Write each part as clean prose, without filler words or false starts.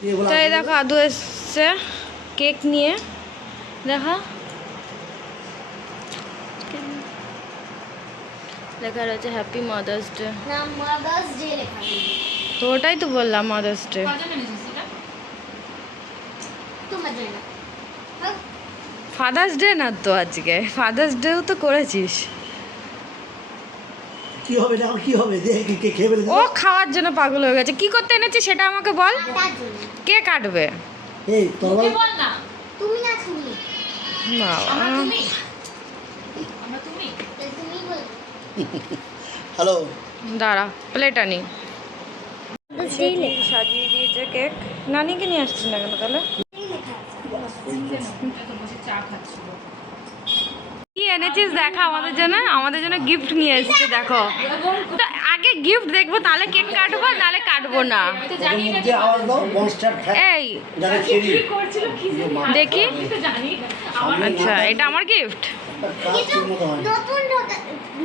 তো এই দেখো আদু এসছে কেক নিয়ে, দেখা লেখা রয়েছে হ্যাপি মাদার্স ডে। না মাদার্স ডে লেখা নেই। তো ওটাই তো বললাম মাদার্স ডে। তোমার জন্য। হ্যাঁ? ফাদার্স ডে না তো আজকে, ফাদার্স ডেও তো করেছিস। কি হবে না কি হবে দেখি কে খেয়ে ফেলে ও খাওয়ার জন্য পাগল হয়ে গেছে। কি করতে এনেছি সেটা আমাকে বল। তার জন্য। কে কাটবে? এই তরবার তুমি না তুমি। না তুমি বল। হ্যালো দাঁড়া প্লেট আনি। সাজিয়ে দিয়েছে কেক। নানিকে নিয়ে আসছিস না কেন তাহলে? কি এনেছিস দেখা আমাদের জন্য। আমাদের জন্য গিফট নিয়ে এসেছে দেখো। তো আগে গিফট দেখবো তাহলে কেক কাটবো, নাহলে কাটবো না। মুখে আওয়াজ দাও মনস্টার খায় এই যারা চেরি দেখি। আচ্ছা এটা আমার গিফট। কিছু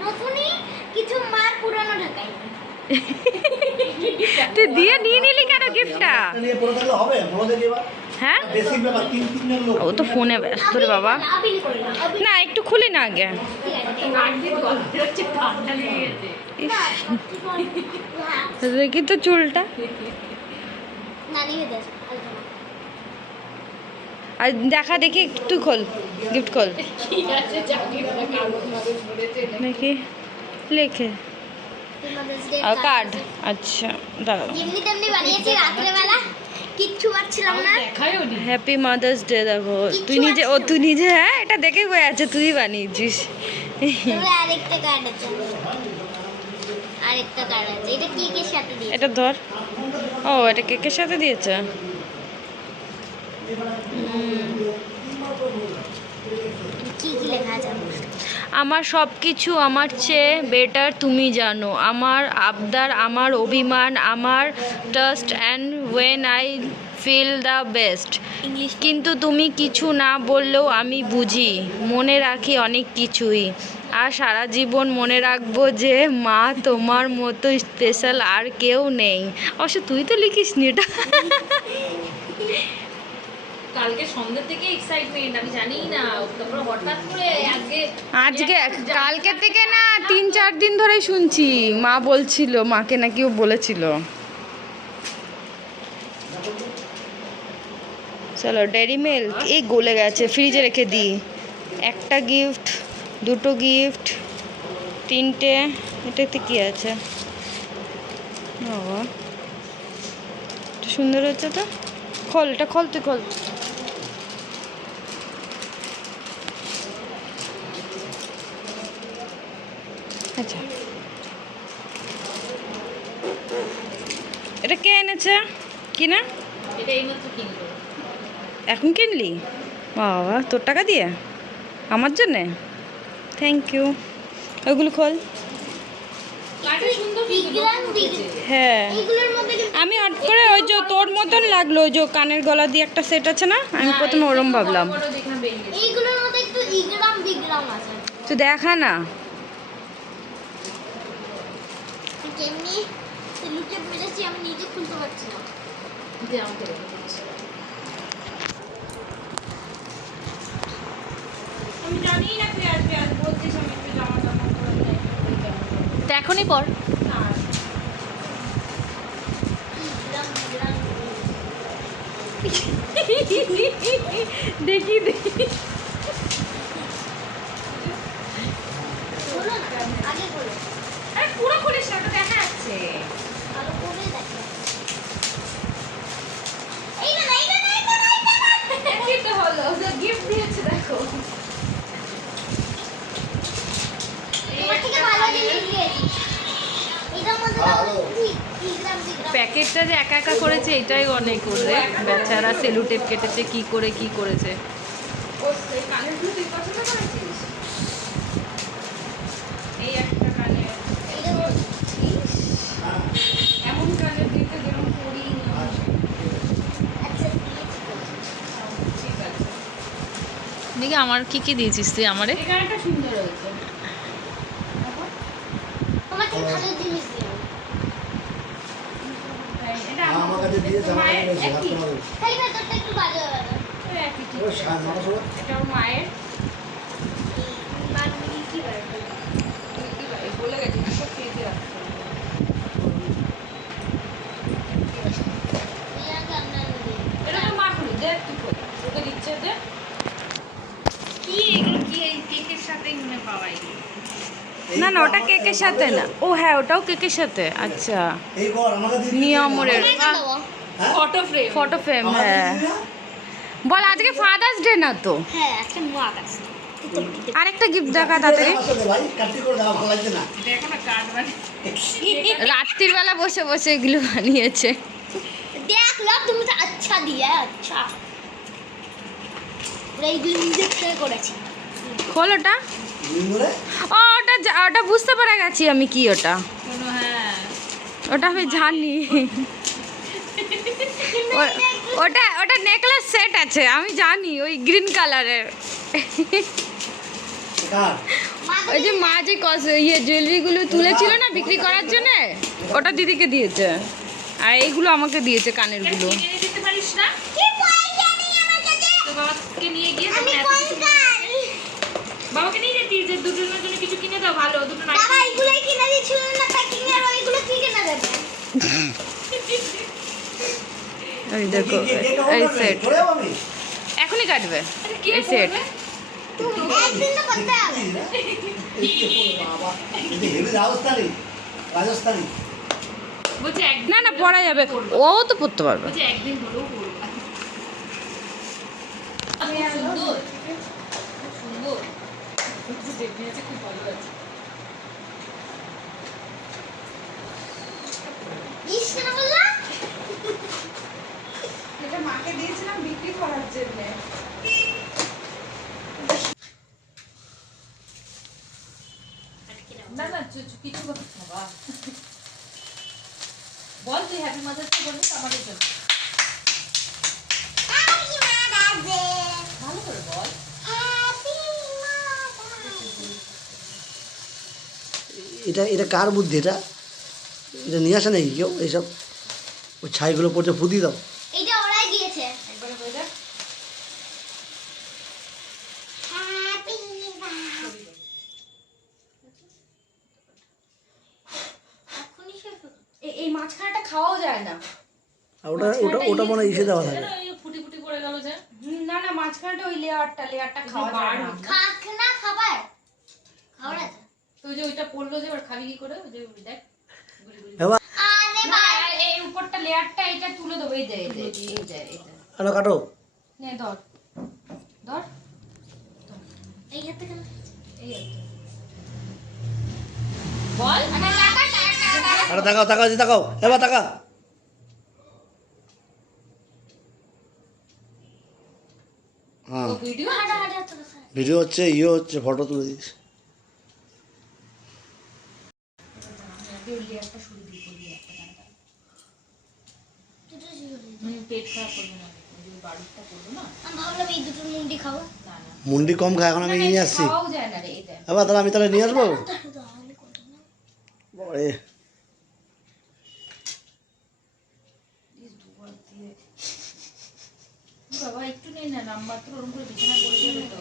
নতুনই কিছু মার পুরানো ঢাকাই। তুই দিয়ে নিয়ে নিলি কেন গিফটটা? নিয়ে পড়ে থাকলে হবে বলো দেখি এবার হ্যাঁ বেসিক ব্যাপার তিন তিনের লোক ও তো ফোনে ব্যস্ত রে বাবা। আবিল করে না। না একটু খুলি না আগে। দেখি তো চুলটা। নানি দে। আর দেখা দেখি, তুই খোল গিফট খোল দেখি লেখে মাদার্স ডে কার্ড। আচ্ছা দাঁড়াও। যেমনি তেমনি বানিয়েছি রাত্রে বেলা। কিচ্ছু পাচ্ছিলাম না। Happy mother's day. দেখো তুই নিজে, ও তুই নিজে, হ্যাঁ এটা দেখেই বয়ে আছে তুই বানিয়েছিস। তবে আরেকটা কার্ড আছে। আরেকটা কার্ড আছে। এটা কেকের সাথে দিয়ে। এটা ধর। ও এটা কেকের সাথে দিয়েছে। কি কি লেখা আছে? আমার সব কিছু আমার চেয়ে বেটার তুমি জানো, আমার আবদার, আমার অভিমান, আমার trust and when I feel the best. English. কিন্তু তুমি কিছু না বললেও আমি বুঝি, মনে রাখি অনেক কিছুই, আর সারা জীবন মনে রাখবো যে মা তোমার মতো স্পেশাল আর কেউ নেই। অবশ্য তুই তো লিখিস নি এটা। কালকে সন্ধ্যা থেকে এক্সাইটমেন্ট, আমি জানি না, তারপর হঠাৎ করে আজকে কালকে থেকে না 3-4 দিন ধরেই শুনছি। মা বলছিল, মাকে নাকি ও বলেছিল। চলো ডেরি মিল্ক এই গলে গেছে, ফ্রিজে রেখে দিই। একটা গিফট, দুটো গিফট, তিনটে। এটাতে কি আছে? বাবা সুন্দর হচ্ছে তো। খোল এটা, খোল তুই খোল। আচ্ছা এটা কে এনেছে? কি না এটা এইমাত্র কিনলো। এখন কিনলি? বাবা তোর টাকা দিয়ে আমার জন্যে? Thank you. ওইগুলো খোল। কার্ডটা সুন্দর বিগ্রাম বিগ্রাম। হ্যাঁ এইগুলোর মধ্যে কিন্তু আমি হট করে ওই যে তোর মতন লাগলো, ওই যে কানের গলা দিয়ে একটা সেট আছে না, আমি প্রথমে ওরম ভাবলাম। এইগুলোর মধ্যে একটু ইগ্রাম বিগ্রাম আছে। তুই দেখা না। কেমনি লুটে মেরেছি আমি নিজে খুলতে পারছি না। আমি জানি না তুই আসবি, আজ বলছিস আমি একটু জামা জামা করে যাই। তো এখনই পর। দেখি দেখি বলো না আগে বলো। আরে পুরো খুলিস না, ওটা দেখা যাচ্ছে। ভালো করে দেখো। এই না এই না এই না এই না। কি তো হলো, গিফট দিয়েছে দেখো। তোমার থেকে ভালো জিনিস দিয়েছি। এটার মধ্যে ইগ্রাম বিগ্রাম। প্যাকেটটা যে একা একা করেছে এটাই অনেক করে, বেচারা সেলুটেপ কেটেছে কি করে কি করেছে। কানেরগুলো তুই পছন্দ করেছিস? এই একটা কানের, এমন কানের দিতে যেরকম পরি না। আচ্ছা ঠিক আছে, দেখি আমার কি কি দিয়েছিস তুই আমারে। এই কানেরটা সুন্দর হয়েছে। তোমার থেকে ভালো জিনিস দিও। এটা আমার কাছে দিয়ে জামা কাপড় রয়েছে, হাত তোমার রয়েছে। খালি ভেতরটা একটু বাজে হবে একই ঠিক। ওই সাড়ে নটার সময়। এটা ওর মায়ের বাদবাকি কি করে বলে গেছে সব ফ্রিজে রাখতে হবে। ইয়া কান্না করে এটা তো মাখুনি দেখ তুই কর। ওকে দিচ্ছে দে কি এগুলো কি এই কেকের সাথেই মনে পাওয়াই এই না না কর, ওটা কেকের সাথে না, ও হ্যাঁ ওটাও কেকের সাথে। আচ্ছা এই কর আমাকে দিয়ে দিবি। নিয়মরের দেবো হ্যাঁ? Photo frame photo frame. আমাকে হ্যাঁ দিবি না? বল আজকে ফাদার্স ডে না তো, হ্যাঁ একটা মাগ আছে আরেকটা গিফট দেখা তাড়াতাড়ি। আমার সাথে ভাই কাটতি করে দেওয়া ভালো লাগছে না। এটা এখন কার্ড মানে রাত্রির বেলা বসে বসে এগুলো বানিয়েছে। देख लो तुम तो अच्छा दिया है अच्छा এইগুলো নিজে ট্রাই করেছি খোল ওটা। নিয়মরে? ও ওটা ওটা বুঝতে পারা গেছি আমি কি ওটা, কোনো হ্যাঁ ওটা আমি জানি। ওটা ওটা নেকলেস সেট আছে আমি জানি, ওই গ্রিন কালারের। কার? ওই যে মা যে ইয়ে জুয়েলারিগুলো তুলেছিল না বিক্রি করার জন্য, ওটা দিদিকে দিয়েছে। আর এইগুলো আমাকে দিয়েছে কানেরগুলো। কিনে দিতে পারিস না কি পয়সা নেই আমার কাছে তো বাবাকে নিয়ে গিয়ে আমি তখন এত কোন কিছু- কার বাবাকে নিয়ে যেতি যে দুটোর জন্য কিছু কিনে দাও ভালো দুটো না বাবা এগুলোই কিনে দিয়েছিল না প্যাকিং এর ওইগুলো কি কিনে দেবে এই দেখো কে কখন এই করবে? সেট চলে যাবো আমি? এখনই কাটবে কে এই সেট। করবে? একদিন তো করতে হবে এই কে করবে বাবা? এই যে হেভি রাজস্থানি, রাজস্থানি। বলছে একদিন না না পরা যাবে, ও তো পরতে পারবে। বলছে একদিন হলেও করবো সুন্দর সুন্দর খুব ভালো লাগছে ইস না বললা এটা মাকে দিয়েছিলাম বিক্রি করার জন্য। না না কিছু কথা বাবা বল তুই হ্যাপি মাদার্স ডে বলবি তো আমাদের জন্য হ্যাপি মাদার্স ডে ভালো করে বল হ্যাপি মাদার্স এটা এটা কার বুদ্ধি এটা? এটা নিয়ে আসে নাকি কেউ এইসব? ওই ছাইগুলো পড়ছে ফুদি দাও। এটা ওরাই দিয়েছে একবারে হয়ে যা হ্যাপি মাদার্স এখনই শেষ হলো এই মাঝখানেটা খাওয়াও যায় না। আর ওটা ওটা ওটা মনে হয় ইসে দেওয়া থাকে। এই ফুটি ফুটি পড়ে গেল যে না না মাঝখানটা ওই লেয়ারটা খাওয়া যায় না। খাক না খাবার খাবার আছে তুই যে ওইটা পড়লো যে ওর খাবি কি করে ওই যে দেখ গুলি গুলি এবার আরে না, ভাই এই উপরটা লেয়ারটা এটা তুলে দেবো, এই যে এই যে এই যে এই যে। আনো কাটো। নে ধর ধর এই হাতে কেন এই আর কি। বল আরে টাকা টাকা আরে তাকাও তাকাও যে তাকাও এবার তাকা। হ্যাঁ ভিডিও হাঁটা হাঁটা তো ভিডিও হচ্ছে হচ্ছে ফটো তুলে দিস। পেট খারাপ করবে না ওই যে বাড়িটা করবো না আমি ভাবলাম এই দুটো মুন্ডি খাবো না না মুন্ডি কম খায় এখন আমি নিয়ে আসছি। খাওয়াও যায় না রে এটা। এবার তাহলে আমি তাহলে নিয়ে আসবো। তাহলে কোনটা না বাবারে, বাবা একটু নেই না নাম্বার তো ওরকম করে বিছানা করে দেবে তো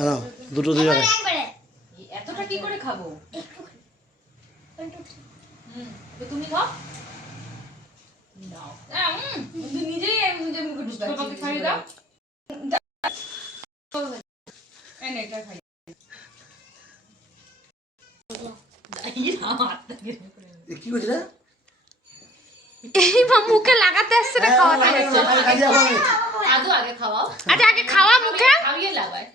আনো, দুটো দুই জায়গায়। একবারে এতটা কি করে খাবো একটু তো তুমি খাও নাও তুই নিজেই নিজের মুখে ঢুকাচ্ছিস। বাবাকে খাইয়ে দাও এই নে, এটা খাই। এ কি করছিস রে? এই বা মুখে লাগাতে আসছে না খাওয়াতে আসছে। আদৌ আগে খাওয়াও আচ্ছা আগে খাওয়া মুখে। খাইয়ে লাগায়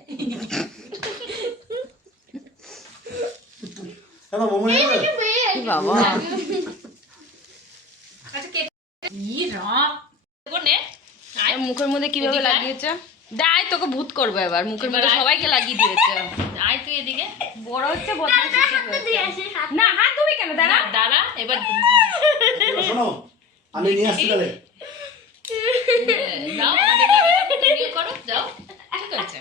এবার মোমো নিয়ে যাবে? বাবা আচ্ছা কে ই রাম কোনে আয় মুখের মধ্যে কিভাবে এদিকে আয়। লাগিয়েছে? দাই তোকে ভূত করবে এবার, মুখের মধ্যে এবার আয়। সবাইকে লাগিয়ে দিয়েছে। আয় তুই এদিকে বড় হচ্ছে বদমাইশি শুরু হয়েছে। না হাত ধুবি কেন দাঁড়া। না দাঁড়া এবার এবার শোনো আমি নিয়ে আসছি তাহলে। দাও আমাদের লাগাবে তুমি করো যাও ঠিক আছে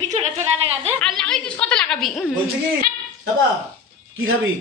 বিছুরা তোরা লাগাতে আর লাগাইছিস কত লাগাবি? বলছি কি বাবা কি খাবি?